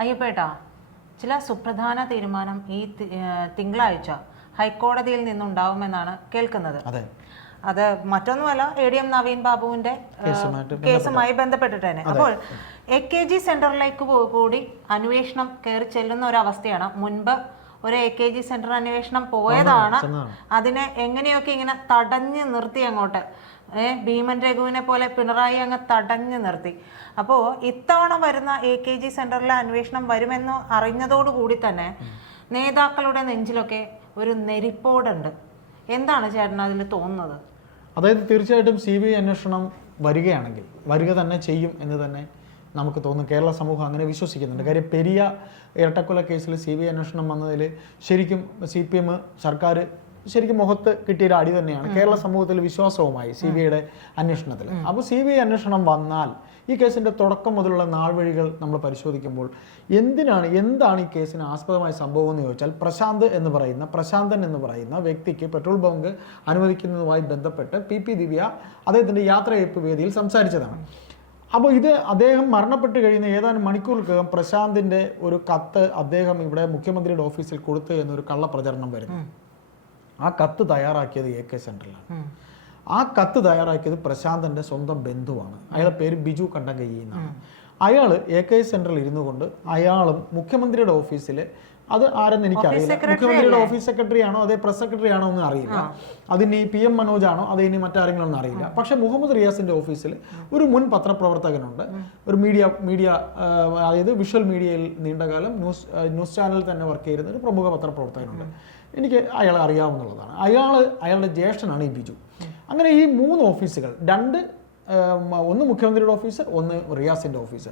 അയ്യപ്പേട്ടാ, ചില സുപ്രധാന തീരുമാനം ഈ തിങ്കളാഴ്ച ഹൈക്കോടതിയിൽ നിന്നുണ്ടാവുമെന്നാണ് കേൾക്കുന്നത്. അത് മറ്റൊന്നുമല്ല, ADM നവീൻ ബാബുവിന്റെ കേസുമായി ബന്ധപ്പെട്ടിട്ട് തന്നെ. അപ്പോൾ AKG സെന്ററിലേക്ക് കൂടി അന്വേഷണം കയറി ചെല്ലുന്ന ഒരു അവസ്ഥയാണ്. മുൻപ് ഒരു AKG സെന്റർ അന്വേഷണം പോയതാണ്. അതിനെ എങ്ങനെയൊക്കെ ഇങ്ങനെ തടഞ്ഞു നിർത്തി അങ്ങോട്ട്. ഭീമൻ രഘുവിനെ പോലെ പിണറായി അങ്ങ് തടഞ്ഞു നിർത്തി. അപ്പോൾ ഇത്തവണ വരുന്ന AKG സെന്ററിലെ അന്വേഷണം വരുമെന്ന് അറിഞ്ഞതോടുകൂടി തന്നെ നേതാക്കളുടെ നെഞ്ചിലൊക്കെ ഒരു നെരിപ്പോടുണ്ട്. എന്താണ് ചേട്ടൻ അതിൽ തോന്നുന്നത്? അതായത് തീർച്ചയായിട്ടും CBI അന്വേഷണം വരിക തന്നെ ചെയ്യും എന്ന് തന്നെ നമുക്ക് തോന്നുന്നു. കേരള സമൂഹം അങ്ങനെ വിശ്വസിക്കുന്നുണ്ട്. കാര്യം പെരിയ ഇരട്ടക്കൊല കേസിൽ CBI അന്വേഷണം വന്നതിൽ ശരിക്കും CPM സർക്കാർ ശരിക്കും മുഖത്ത് കിട്ടിയൊരു അടി തന്നെയാണ്. കേരള സമൂഹത്തിൽ വിശ്വാസവുമായി CBIയുടെ അന്വേഷണത്തിൽ. അപ്പോൾ CBI അന്വേഷണം വന്നാൽ ഈ കേസിൻ്റെ തുടക്കം മുതലുള്ള നാൾവഴികൾ നമ്മൾ പരിശോധിക്കുമ്പോൾ എന്താണ് ഈ കേസിന് ആസ്പദമായ സംഭവം എന്ന് ചോദിച്ചാൽ പ്രശാന്തൻ എന്ന് പറയുന്ന വ്യക്തിക്ക് പെട്രോൾ ബങ്ക് അനുവദിക്കുന്നതുമായി ബന്ധപ്പെട്ട് PP ദിവ്യ അദ്ദേഹത്തിൻ്റെ യാത്രയയപ്പ് വേദിയിൽ സംസാരിച്ചതാണ്. അപ്പോൾ അദ്ദേഹം മരണപ്പെട്ട് കഴിയുന്ന ഏതാനും മണിക്കൂറുകൾക്കകം പ്രശാന്തിൻ്റെ ഒരു കത്ത് അദ്ദേഹം ഇവിടെ മുഖ്യമന്ത്രിയുടെ ഓഫീസിൽ കൊടുത്തു എന്നൊരു കള്ളപ്രചരണം വരുന്നു. ആ കത്ത് തയ്യാറാക്കിയത് AK സെന്ററിലാണ്. ആ കത്ത് തയ്യാറാക്കിയത് പ്രശാന്തന്റെ സ്വന്തം ബന്ധുവാണ്. അയാളുടെ പേര് ബിജു കണ്ടങ്കയ്യ എന്നാണ്. അയാൾ AK സെന്ററിൽ ഇരുന്നു കൊണ്ട് അയാളും മുഖ്യമന്ത്രിയുടെ ഓഫീസിൽ, അത് ആരെന്ന് എനിക്കറിയില്ല, മുഖ്യമന്ത്രിയുടെ ഓഫീസ് സെക്രട്ടറി ആണോ അതേ പ്രസ് സെക്രട്ടറി ആണോ എന്ന് അറിയില്ല, അതിനി PM മനോജ് ആണോ അത് ഇനി മറ്റാരെങ്കിലും ഒന്നും അറിയില്ല. പക്ഷെ മുഹമ്മദ് റിയാസിന്റെ ഓഫീസിൽ ഒരു മുൻ പത്രപ്രവർത്തകനുണ്ട്, ഒരു മീഡിയ അതായത് വിഷ്വൽ മീഡിയയിൽ നീണ്ടകാലം ന്യൂസ് ചാനലിൽ തന്നെ വർക്ക് ചെയ്യുന്ന ഒരു പ്രമുഖ പത്രപ്രവർത്തകനുണ്ട്. എനിക്ക് അയാളെ അറിയാവുന്നതാണ്. അയാളുടെ ജ്യേഷ്ഠനാണ് ഈ ബിജു. അങ്ങനെ ഈ 3 ഓഫീസുകൾ, ഒന്ന് മുഖ്യമന്ത്രിയുടെ ഓഫീസ്, ഒന്ന് റിയാസിന്റെ ഓഫീസ്,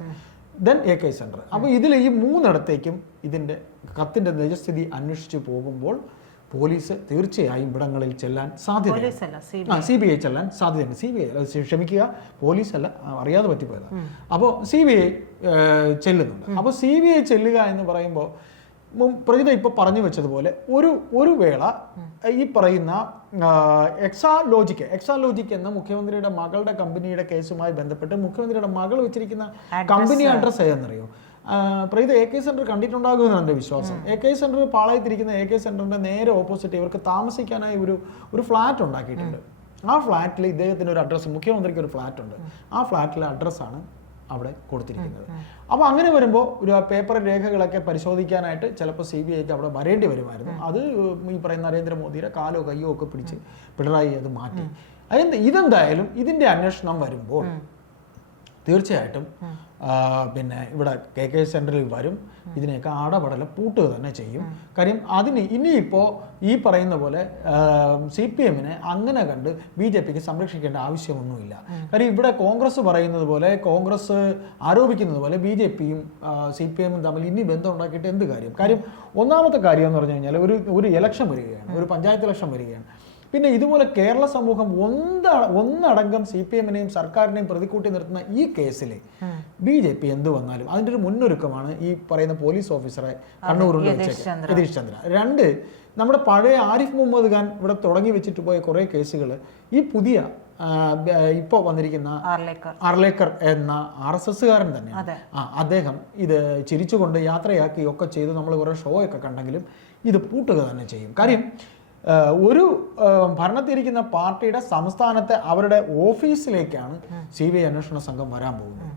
ദെൻ AK സെന്റർ. അപ്പോൾ ഇതിൽ ഈ 3ഇടത്തേക്കും ഇതിന്റെ കത്തിന്റെ നിജസ്ഥിതി അന്വേഷിച്ചു പോകുമ്പോൾ പോലീസ് തീർച്ചയായും ഇവിടങ്ങളിൽ ചെല്ലാൻ സാധ്യതയുണ്ട്. CBI ചെല്ലാൻ സാധ്യതയുണ്ട്. ക്ഷമിക്കുക, പോലീസ് അല്ല, അറിയാതെ പറ്റിപ്പോയതാണ്. അപ്പോൾ CBI ചെല്ലുന്നുണ്ട്. അപ്പോൾ CBI ചെല്ലുക എന്ന് പറയുമ്പോൾ പ്രജിത ഇപ്പോൾ പറഞ്ഞു വെച്ചതുപോലെ ഒരു വേള ഈ പറയുന്ന എക്സാലോജിക് എന്ന മുഖ്യമന്ത്രിയുടെ മകളുടെ കമ്പനിയുടെ കേസുമായി ബന്ധപ്പെട്ട് മുഖ്യമന്ത്രിയുടെ മകൾ വെച്ചിരിക്കുന്ന കമ്പനി അഡ്രസ്സ് ഏതെന്നറിയോ? പ്രജിത AK സെന്റർ കണ്ടിട്ടുണ്ടാകുമെന്നാണ് എൻ്റെ വിശ്വാസം. AK സെന്റർ പാളയത്തിരിക്കുന്ന AK സെന്ററിന്റെ നേരെ ഓപ്പോസിറ്റ് ഇവർക്ക് താമസിക്കാനായി ഒരു ഫ്ലാറ്റ് ഉണ്ടാക്കിയിട്ടുണ്ട്. ആ ഫ്ലാറ്റിൽ ഇദ്ദേഹത്തിന് ഒരു അഡ്രസ്സ്, മുഖ്യമന്ത്രിക്ക് ഒരു ഫ്ലാറ്റ് ഉണ്ട്. ആ ഫ്ലാറ്റിലെ അഡ്രസ്സാണ് അവിടെ കൊടുത്തിരിക്കുന്നത്. അപ്പോൾ അങ്ങനെ വരുമ്പോൾ ഒരു പേപ്പർ രേഖകളൊക്കെ പരിശോധിക്കാനായിട്ട് ചിലപ്പോൾ CBIക്ക് അവിടെ വരേണ്ടി വരുമായിരുന്നു. അത് ഈ പറയുന്ന നരേന്ദ്രമോദിയുടെ കാലോ കയ്യോ ഒക്കെ പിടിച്ച് പിണറായി അത് മാറ്റി. ഇതെന്തായാലും ഇതിൻ്റെ അന്വേഷണം വരുമ്പോൾ തീർച്ചയായിട്ടും പിന്നെ ഇവിടെ KK സെന്ററിൽ വരും. ഇതിനെയൊക്കെ ആടപടലം പൂട്ടുക തന്നെ ചെയ്യും. കാര്യം അതിന് ഇനിയിപ്പോൾ ഈ പറയുന്ന പോലെ CPMനെ അങ്ങനെ കണ്ട് BJPക്ക് സംരക്ഷിക്കേണ്ട ആവശ്യമൊന്നുമില്ല. കാര്യം ഇവിടെ കോൺഗ്രസ് പറയുന്നത് പോലെ, കോൺഗ്രസ് ആരോപിക്കുന്നത് പോലെ BJPയും CPMും തമ്മിൽ ഇനി ബന്ധം ഉണ്ടാക്കിയിട്ട് എന്ത് കാര്യം? കാര്യം ഒന്നാമത്തെ കാര്യം എന്ന് പറഞ്ഞു കഴിഞ്ഞാൽ ഒരു ഇലക്ഷൻ വരികയാണ്, ഒരു പഞ്ചായത്ത് ഇലക്ഷൻ വരികയാണ്. പിന്നെ ഇതുപോലെ കേരള സമൂഹം ഒന്നടങ്കം CPMനെയും സർക്കാരിനെയും പ്രതിക്കൂട്ടി നിർത്തുന്ന ഈ കേസിൽ BJP എന്ത് വന്നാലും അതിൻ്റെ ഒരു മുന്നൊരുക്കമാണ് ഈ പറയുന്ന പോലീസ് ഓഫീസറെ കണ്ണൂരിൽ രതീഷ് ചന്ദ്ര. 2, നമ്മുടെ പഴയ ആരിഫ് മുഹമ്മദ് ഖാൻ ഇവിടെ തുടങ്ങി വെച്ചിട്ട് പോയ കുറേ കേസുകൾ ഈ പുതിയ ഇപ്പോൾ വന്നിരിക്കുന്ന ആർലേക്കർ എന്ന RSSകാരൻ തന്നെയാണ്. അദ്ദേഹം ഇത് ചിരിച്ചുകൊണ്ട് യാത്രയാക്കി ഒക്കെ ചെയ്ത് നമ്മൾ കുറേ ഷോ ഒക്കെ കണ്ടെങ്കിലും ഇത് പൂട്ടുക തന്നെ ചെയ്യും. കാര്യം ഒരു ഭരണത്തിരിക്കുന്ന പാർട്ടിയുടെ സംസ്ഥാനത്തെ അവരുടെ ഓഫീസിലേക്കാണ് CBI അന്വേഷണ സംഘം വരാൻ പോകുന്നത്.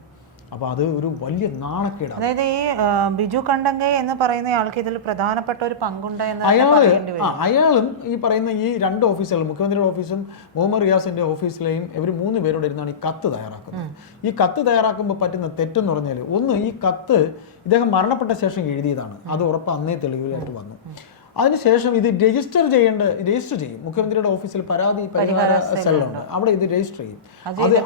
അപ്പൊ അത് ഒരു വലിയ നാണക്കേടാണ്. അതായത് ഈ ബിജു കണ്ടങ്കൈ എന്ന് പറയുന്ന ആൾക്ക് ഇതിൽ പ്രധാനപ്പെട്ട ഒരു പങ്കുണ്ട് എന്ന് അയാളും ഈ പറയുന്ന ഈ 2 ഓഫീസുകളും, മുഖ്യമന്ത്രിയുടെ ഓഫീസും മുഹമ്മദ് റിയാസിന്റെ ഓഫീസിലെയും ഇവർ 3 പേരോട് ഇരുന്നാണ് ഈ കത്ത് തയ്യാറാക്കുന്നത്. ഈ കത്ത് തയ്യാറാക്കുമ്പോൾ പറ്റുന്ന തെറ്റെന്ന് പറഞ്ഞാൽ, ഒന്ന്, ഈ കത്ത് ഇദ്ദേഹം മരണപ്പെട്ട ശേഷം എഴുതിയതാണ്. അത് ഉറപ്പ് അന്നേ തെളിവുകളായിട്ട് വന്നു. അതിനുശേഷം ഇത് രജിസ്റ്റർ ചെയ്യും. മുഖ്യമന്ത്രിയുടെ ഓഫീസിൽ പരാതി പരിഹാര സെല്ലുണ്ട്, അവിടെ ഇത് രജിസ്റ്റർ ചെയ്യും.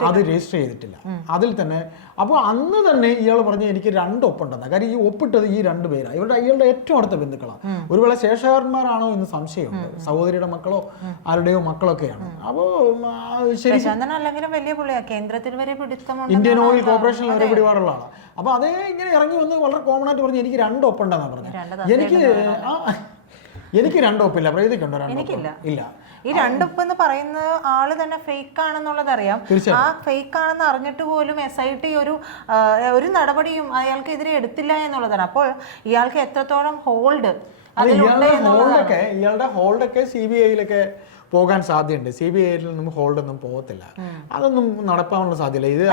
അത് രജിസ്റ്റർ ചെയ്തിട്ടില്ല അതിൽ തന്നെ. അപ്പോൾ അന്ന് തന്നെ ഇയാൾ പറഞ്ഞ് എനിക്ക് 2 ഒപ്പുണ്ടെന്ന്. കാര്യം ഈ ഒപ്പിട്ടത് ഈ 2 പേരാണ്, ഇയാളുടെ ഏറ്റവും അടുത്ത ബന്ധുക്കളാണ്. ഒരുവേള ശേഷകാരന്മാരാണോ എന്ന് സംശയമുണ്ട്. സഹോദരിയുടെ മക്കളോ ആരുടെയോ മക്കളൊക്കെയാണ്. അപ്പോൾ ശരി, ഇന്ത്യൻ ഓയിൽ കോർപ്പറേഷനിൽ വരെ പിടിപാടുള്ള ആളാണ്. അപ്പൊ അതേ ഇങ്ങനെ ഇറങ്ങി വന്ന് വളരെ കോമൺ ആയിട്ട് പറഞ്ഞു എനിക്ക് 2 ഒപ്പുണ്ടെന്നാണ് പറഞ്ഞത്. എനിക്ക് 2 ഒപ്പില്ല. പ്രകൃതിക്കുണ്ടോ? 2 ഇല്ല. ഈ രണ്ടൊപ്പ് എന്ന് പറയുന്ന ആള് തന്നെ ഫേക്ക് ആണെന്നുള്ളത് അറിയാം. ആ ഫേക്ക് ആണെന്ന് അറിഞ്ഞിട്ട് പോലും SIT ഒരു നടപടിയും അയാൾക്കെതിരെ എടുത്തില്ല എന്നുള്ളതാണ്. അപ്പോൾ ഇയാൾക്ക് എത്രത്തോളം ഹോൾഡ് ഇയാളുടെ ഹോൾഡൊക്കെ CBIയിലൊക്കെ പോകാൻ സാധ്യതയുണ്ട്. CBIയിൽ നിന്നും ഹോൾഡൊന്നും പോകത്തില്ല, അതൊന്നും നടപ്പാനുള്ള സാധ്യത ഇത്.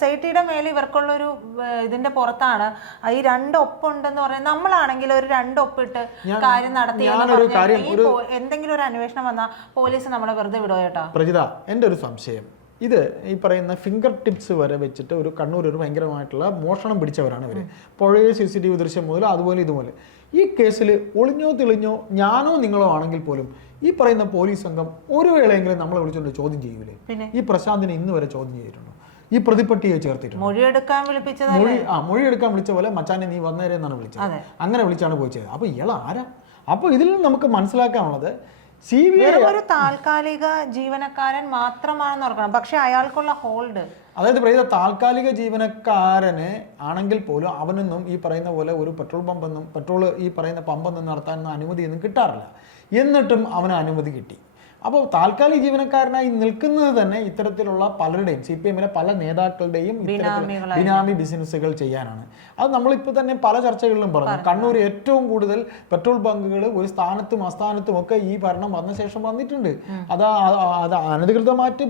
SITയുടെ മേലെ ഇവർക്കുള്ളൊരു ഇതിന്റെ പുറത്താണ് ഈ രണ്ടൊപ്പുണ്ടെന്ന് പറയുന്നത്. നമ്മളാണെങ്കിൽ ഒരു രണ്ടൊപ്പിട്ട് കാര്യം നടത്തി എന്തെങ്കിലും ഒരു അന്വേഷണം വന്നാൽ പോലീസ് നമ്മളെ വെറുതെ വിടുവോ ചേട്ടാ? പ്രജിത, എൻ്റെ ഒരു സംശയം, ഇത് ഈ പറയുന്ന ഫിംഗർ ടിപ്സ് വരെ വെച്ചിട്ട് ഒരു കണ്ണൂർ ഒരു ഭയങ്കരമായിട്ടുള്ള മോഷണം പിടിച്ചവരാണ് ഇവർ. പഴയ CCTV ദൃശ്യം മുതൽ അതുപോലെ ഇതുപോലെ ഈ കേസിൽ ഒളിഞ്ഞോ തെളിഞ്ഞോ ഞാനോ നിങ്ങളോ ആണെങ്കിൽ പോലും ഈ പറയുന്ന പോലീസ് സംഘം ഒരു വേളയെങ്കിലും നമ്മളെ വിളിച്ചുകൊണ്ട് ചോദ്യം ചെയ്യൂലേ? ഈ പ്രശാന്തിനെ ഇന്ന് വരെ ചോദ്യം ചെയ്തിട്ടുണ്ടോ? ഈ പ്രതിപട്ടിയെ ചേർത്തിട്ടുണ്ട്. മൊഴിയെടുക്കാൻ വിളിച്ച പോലെ മച്ചാനെ നീ വന്നേരെ എന്നാണ് വിളിച്ചത്. അങ്ങനെ വിളിച്ചാണ് പോയി ചെയ്തത്. അപ്പൊ ഇയാൾ ആരാ? അപ്പൊ ഇതിൽ നിന്ന് നമുക്ക് മനസ്സിലാക്കാനുള്ളത് CBI ഒരു താൽക്കാലിക ജീവനക്കാരൻ മാത്രമാണെന്ന് ഓർക്കണം. പക്ഷെ അയാൾക്കുള്ള ഹോൾഡ്, അതായത് പറയുന്ന താൽക്കാലിക ജീവനക്കാരന് ആണെങ്കിൽ പോലും അവനൊന്നും ഈ പറയുന്ന പോലെ ഒരു പെട്രോൾ ഈ പറയുന്ന പമ്പൊന്നും നടത്താനൊന്നും അനുമതിയൊന്നും കിട്ടാറില്ല. എന്നിട്ടും അവന് അനുമതി കിട്ടി. അപ്പോൾ താൽക്കാലിക ജീവനക്കാരനായി നിൽക്കുന്നത് തന്നെ ഇത്തരത്തിലുള്ള പലരുടെയും CPMലെ പല നേതാക്കളുടെയും ബിനാമി ബിസിനസ്സുകൾ ചെയ്യാനാണ്. അത് നമ്മളിപ്പോൾ തന്നെ പല ചർച്ചകളിലും പറഞ്ഞു. കണ്ണൂർ ഏറ്റവും കൂടുതൽ പെട്രോൾ ബങ്കുകൾ ഒരു സ്ഥാനത്തും അസ്ഥാനത്തും ഒക്കെ ഈ ഭരണം വന്ന ശേഷം വന്നിട്ടുണ്ട്. അത് അനധികൃതമായിട്ട്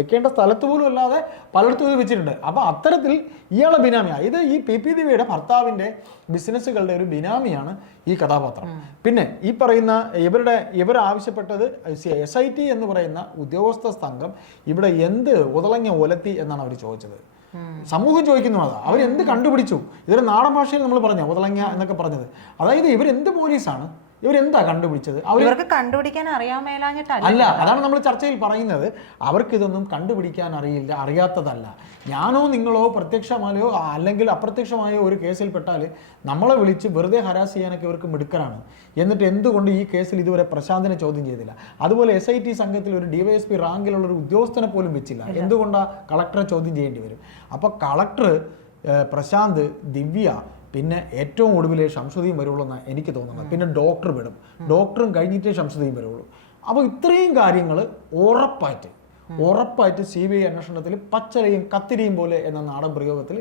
വെക്കേണ്ട സ്ഥലത്ത് പോലും അല്ലാതെ പലയിടത്തും ഇത് വെച്ചിട്ടുണ്ട്. അപ്പോൾ അത്തരത്തിൽ ഇയാളെ ബിനാമിയാണ് ഇത്. ഈ PP ദിവ്യയുടെ ഭർത്താവിൻ്റെ ബിസിനസ്സുകളുടെ ഒരു ബിനാമിയാണ് ഈ കഥാപാത്രം. പിന്നെ ഈ പറയുന്ന ഇവർ ആവശ്യപ്പെട്ടത് SIT എന്ന് പറയുന്ന ഉദ്യോഗസ്ഥ സംഘം ഇവിടെ എന്ത് ഉതളങ്ങ ഒലത്തി എന്നാണ് അവർ ചോദിച്ചത്. സമൂഹം ചോദിക്കുന്നു അതാ, അവരെന്ത് കണ്ടുപിടിച്ചു? ഇതൊരു നാടൻ ഭാഷയിൽ നമ്മൾ പറഞ്ഞു ഉതളങ്ങ എന്നൊക്കെ പറഞ്ഞത്. അതായത് ഇവരെന്ത് പോലീസാണ്, ഇവരെന്താ കണ്ടുപിടിച്ചത്? അവർക്ക് കണ്ടുപിടിക്കാൻ അല്ല, അതാണ് നമ്മൾ ചർച്ചയിൽ പറയുന്നത്. അവർക്കിതൊന്നും കണ്ടുപിടിക്കാൻ അറിയാത്തതല്ല. ഞാനോ നിങ്ങളോ പ്രത്യക്ഷമായോ അല്ലെങ്കിൽ അപ്രത്യക്ഷമായോ ഒരു കേസിൽ പെട്ടാൽ നമ്മളെ വിളിച്ച് വെറുതെ ഹരാസ് ചെയ്യാനൊക്കെ ഇവർക്ക് മിടുക്കരാണ്. എന്നിട്ട് എന്തുകൊണ്ട് ഈ കേസിൽ ഇതുവരെ പ്രശാന്തിനെ ചോദ്യം ചെയ്തില്ല? അതുപോലെ SIT സംഘത്തിൽ ഒരു DYSP റാങ്കിലുള്ള ഒരു ഉദ്യോഗസ്ഥനെ പോലും വെച്ചില്ല. എന്തുകൊണ്ടാണ്? കളക്ടറെ ചോദ്യം ചെയ്യേണ്ടി വരും. അപ്പോൾ കളക്ടർ, പ്രശാന്ത്, ദിവ്യ, പിന്നെ ഏറ്റവും ഒടുവിലെ ശംസുദ്ദീൻ വരുള്ളൂ എന്നാണ് എനിക്ക് തോന്നുന്നത്. പിന്നെ ഡോക്ടർ വിടും. ഡോക്ടറും കഴിഞ്ഞിട്ടേ ശംസുദ്ദീൻ വരുള്ളൂ. അപ്പോൾ ഇത്രയും കാര്യങ്ങൾ ഉറപ്പായിട്ട് CBI അന്വേഷണത്തിൽ പച്ചലയും കത്തിരിയും പോലെ എന്ന നാടൻ പ്രയോഗത്തിൽ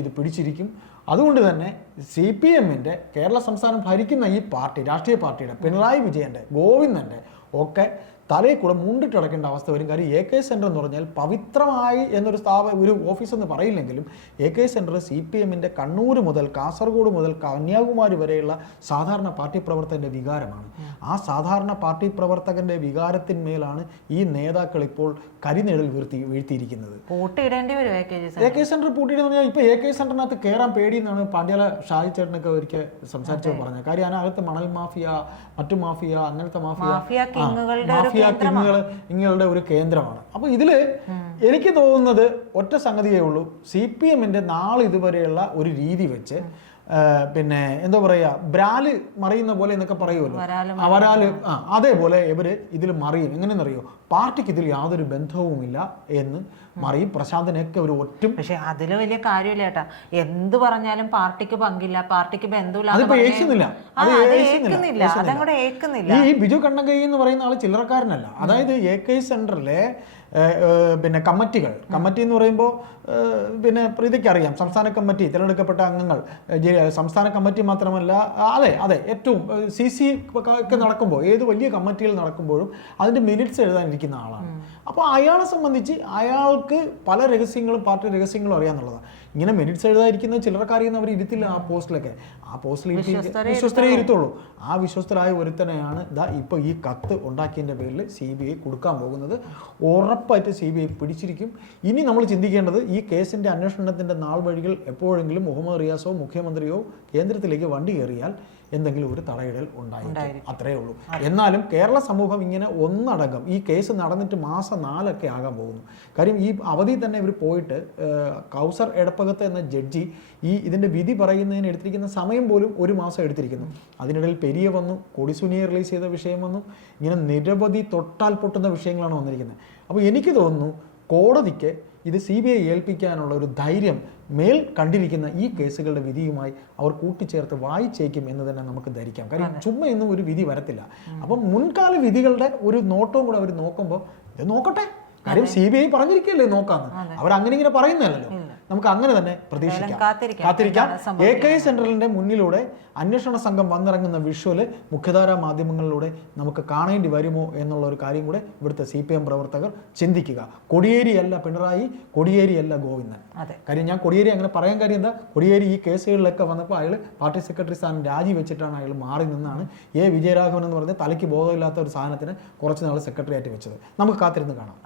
ഇത് പിടിച്ചിരിക്കും. അതുകൊണ്ട് തന്നെ CPMന്റെ കേരള സംസ്ഥാനം ഭരിക്കുന്ന ഈ പാർട്ടി, രാഷ്ട്രീയ പാർട്ടിയുടെ പിണറായി വിജയൻ്റെ, ഗോവിന്ദൻ്റെ ഒക്കെ തലയിൽ കൂടെ മുണ്ടിട്ടടക്കേണ്ട അവസ്ഥ വരും. കാര്യം AK സെൻറ്റർ എന്ന് പറഞ്ഞാൽ പവിത്രമായി എന്നൊരു ഒരു ഓഫീസ് എന്ന് പറയില്ലെങ്കിലും AK സെൻറ്റർ CPMന്റെ കണ്ണൂർ മുതൽ കാസർഗോഡ് മുതൽ കന്യാകുമാരി വരെയുള്ള സാധാരണ പാർട്ടി പ്രവർത്തകൻ്റെ വികാരമാണ്. ആ സാധാരണ പാർട്ടി പ്രവർത്തകൻ്റെ വികാരത്തിന്മേലാണ് ഈ നേതാക്കൾ ഇപ്പോൾ കരിനിഴൽ വീഴ്ത്തിയിരിക്കുന്നത്. AK സെൻറ്റർ പൂട്ടിയിട്ടെന്ന് പറഞ്ഞാൽ ഇപ്പോൾ AK സെൻറ്ററിനകത്ത് കയറാൻ പേടിയെന്നാണ് പാണ്ഡ്യാല ഷാജി ചേട്ടനൊക്കെ ഒരിക്കൽ സംസാരിച്ചപ്പോൾ പറഞ്ഞത്. കാര്യം അതിനകത്ത് മണൽ മാഫിയ, മറ്റു മാഫിയ, അങ്ങനത്തെ മാഫിയ ഇങ്ങളുടെ ഒരു കേന്ദ്രമാണ്. അപ്പോൾ ഇതിൽ എനിക്ക് തോന്നുന്നത് ഒറ്റ സംഗതിയേ ഉള്ളൂ. CPMന്റെ നാളിതുവരെയുള്ള ഒരു രീതി വെച്ച് പിന്നെ എന്താ പറയുക, ബ്രാല് മറിയുന്ന പോലെ എന്നൊക്കെ പറയുമല്ലോ, വരാല്, അതേപോലെ ഇവര് ഇതിൽ മറിയും. എങ്ങനെയെന്നറിയോ? പാർട്ടിക്ക് ഇതിൽ യാതൊരു ബന്ധവുമില്ല എന്ന് മറിയും. പ്രശാന്തിനൊക്കെ ഒരു ഒറ്റും. പക്ഷെ അതിൽ വലിയ കാര്യമില്ല ചേട്ടാ. എന്ത് പറഞ്ഞാലും പാർട്ടിക്ക് പങ്കില്ല, പാർട്ടിക്ക് ബന്ധമില്ല. ഈ ബിജു കണ്ണങ്കൈ എന്ന് പറയുന്ന ആള് ചില്ലറക്കാരനല്ല. അതായത് AK സെന്ററിലെ പിന്നെ കമ്മിറ്റി എന്ന് പറയുമ്പോൾ പിന്നെ പ്രീതിക്ക് അറിയാം, സംസ്ഥാന കമ്മിറ്റി തിരഞ്ഞെടുക്കപ്പെട്ട അംഗങ്ങൾ, സംസ്ഥാന കമ്മിറ്റി മാത്രമല്ല, അതെ ഏറ്റവും CC ഒക്കെ നടക്കുമ്പോൾ, ഏത് വലിയ കമ്മിറ്റികൾ നടക്കുമ്പോഴും അതിൻ്റെ മിനിറ്റ്സ് എഴുതാനിരിക്കുന്ന ആളാണ്. അപ്പോൾ അയാളെ സംബന്ധിച്ച് അയാൾക്ക് പല രഹസ്യങ്ങളും പാർട്ടി രഹസ്യങ്ങളും അറിയാന്നുള്ളതാണ്. ഇങ്ങനെ മിനിറ്റ്സ് എഴുതാതിരിക്കുന്ന ചിലർക്കറിയുന്ന അവർ ഇരുത്തില്ല ആ പോസ്റ്റിലൊക്കെ. ആ പോസ്റ്റിൽ വിശ്വസ്തരെ ഇരുത്തുള്ളൂ. ആ വിശ്വസ്തരായ ഒരുത്തനെയാണ് ഇപ്പോൾ ഈ കത്ത് ഉണ്ടാക്കിയതിൻ്റെ പേരിൽ CBI കൊടുക്കാൻ പോകുന്നത്. ഉറപ്പായിട്ട് CBI പിടിച്ചിരിക്കും. ഇനി നമ്മൾ ചിന്തിക്കേണ്ടത് ഈ കേസിൻ്റെ അന്വേഷണത്തിൻ്റെ നാൾ വഴികൾ എപ്പോഴെങ്കിലും മുഹമ്മദ് റിയാസോ മുഖ്യമന്ത്രിയോ കേന്ദ്രത്തിലേക്ക് വണ്ടി കയറിയാൽ എന്തെങ്കിലും ഒരു തടയിടൽ ഉണ്ടായിരിക്കും. അത്രയേ ഉള്ളൂ. എന്നാലും കേരള സമൂഹം ഇങ്ങനെ ഒന്നടങ്കം ഈ കേസ് നടന്നിട്ട് മാസം 4 ആകാൻ പോകുന്നു. കാര്യം ഈ അവധി തന്നെ ഇവർ പോയിട്ട് കൗസർ എടപ്പകത്ത് എന്ന ജഡ്ജി ഇതിൻ്റെ വിധി പറയുന്നതിന് എടുത്തിരിക്കുന്ന സമയം പോലും 1 മാസം എടുത്തിരിക്കുന്നു. അതിനിടയിൽ പെരിയ വന്നു, കൊടിസുനിയെ റിലീസ് ചെയ്ത വിഷയം വന്നു. ഇങ്ങനെ നിരവധി തൊട്ടാൽ പൊട്ടുന്ന വിഷയങ്ങളാണ് വന്നിരിക്കുന്നത്. അപ്പോൾ എനിക്ക് തോന്നുന്നു കോടതിക്ക് ഇത് CBI ഏൽപ്പിക്കാനുള്ള ഒരു ധൈര്യം മേൽ കണ്ടിരിക്കുന്ന ഈ കേസുകളുടെ വിധിയുമായി അവർ കൂട്ടിച്ചേർത്ത് വായിച്ചേക്കും എന്ന് തന്നെ നമുക്ക് ധരിക്കാം. കാര്യം ചുമ്മാ ഒന്നും ഒരു വിധി വരത്തില്ല. അപ്പം മുൻകാല വിധികളുടെ ഒരു നോട്ടവും കൂടെ അവർ നോക്കുമ്പോൾ ഇത് നോക്കട്ടെ, കാര്യം CBI പറഞ്ഞിരിക്കുകയല്ലേ നോക്കാന്ന്. അവരങ്ങനെ ഇങ്ങനെ പറയുന്നതല്ലോ, നമുക്ക് അങ്ങനെ തന്നെ പ്രതീക്ഷിക്കാം, കാത്തിരിക്കാം. AK സെൻട്രലിന്റെ മുന്നിലൂടെ അന്വേഷണ സംഘം വന്നിറങ്ങുന്ന വിഷ്വല് മുഖ്യധാരാ മാധ്യമങ്ങളിലൂടെ നമുക്ക് കാണേണ്ടി വരുമോ എന്നുള്ള ഒരു കാര്യം കൂടെ ഇവിടുത്തെ CPM പ്രവർത്തകർ ചിന്തിക്കുക. കോടിയേരിയല്ല പിണറായി, കോടിയേരിയല്ല ഗോവിന്ദൻ. കാര്യം ഞാൻ കോടിയേരി അങ്ങനെ പറയാൻ കാര്യം എന്താ, കോടിയേരി ഈ കേസുകളിലൊക്കെ വന്നപ്പോൾ അയാൾ പാർട്ടി സെക്രട്ടറി സ്ഥാനം രാജിവെച്ചിട്ടാണ് അയാൾ മാറി നിന്നാണ് വിജയരാഘവൻ എന്ന് പറഞ്ഞ തലയ്ക്ക് ബോധമില്ലാത്ത ഒരു സാധനത്തിന് കുറച്ച് നാൾ സെക്രട്ടറി ആയിട്ട് വെച്ചത്. നമുക്ക് കാത്തിരുന്ന് കാണാം.